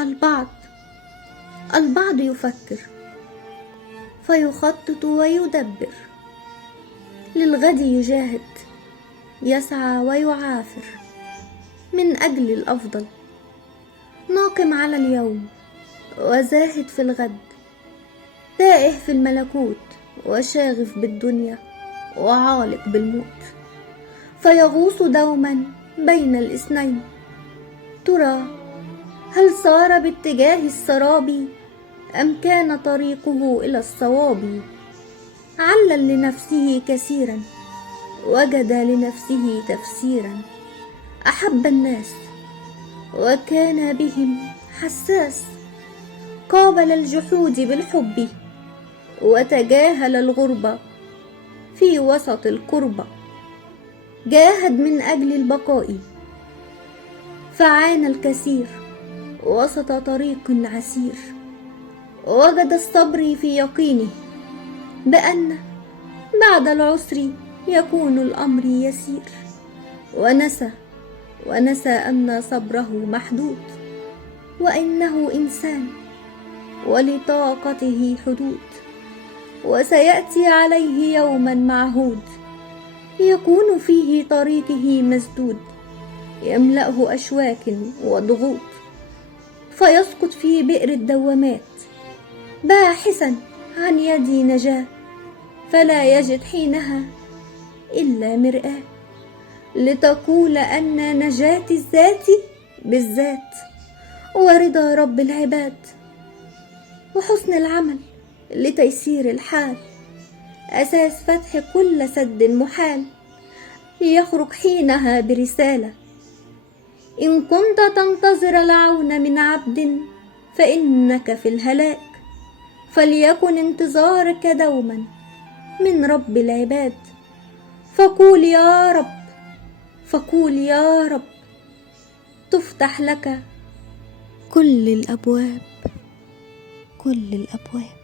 البعض البعض يفكر فيخطط ويدبر، للغد يجاهد، يسعى ويعافر من أجل الأفضل، ناقم على اليوم وزاهد في الغد، تائه في الملكوت وشاغف بالدنيا وعالق بالموت، فيغوص دوما بين الاثنين. ترى هل سار باتجاه السراب أم كان طريقه إلى الصواب؟ علل لنفسه كثيرا، وجد لنفسه تفسيرا، أحب الناس وكان بهم حساس، قابل الجحود بالحب وتجاهل الغربة في وسط الكربة، جاهد من أجل البقاء فعانى الكثير وسط طريق عسير، وجد الصبر في يقينه بأن بعد العسر يكون الأمر يسير، ونسى أن صبره محدود، وإنه إنسان ولطاقته حدود، وسيأتي عليه يوما معهود يكون فيه طريقه مسدود، يملأه أشواك وضغوط، فيسقط في بئر الدوامات باحثا عن يد نجاة، فلا يجد حينها إلا مرآة لتقول أن نجاة الذات بالذات، ورضا رب العباد وحسن العمل لتيسير الحال، أساس فتح كل سد محال، يخرج حينها برسالة: إن كنت تنتظر العون من عبد فإنك في الهلاك، فليكن انتظارك دوما من رب العباد، فقول يا رب، فقول يا رب، تفتح لك كل الأبواب، كل الأبواب.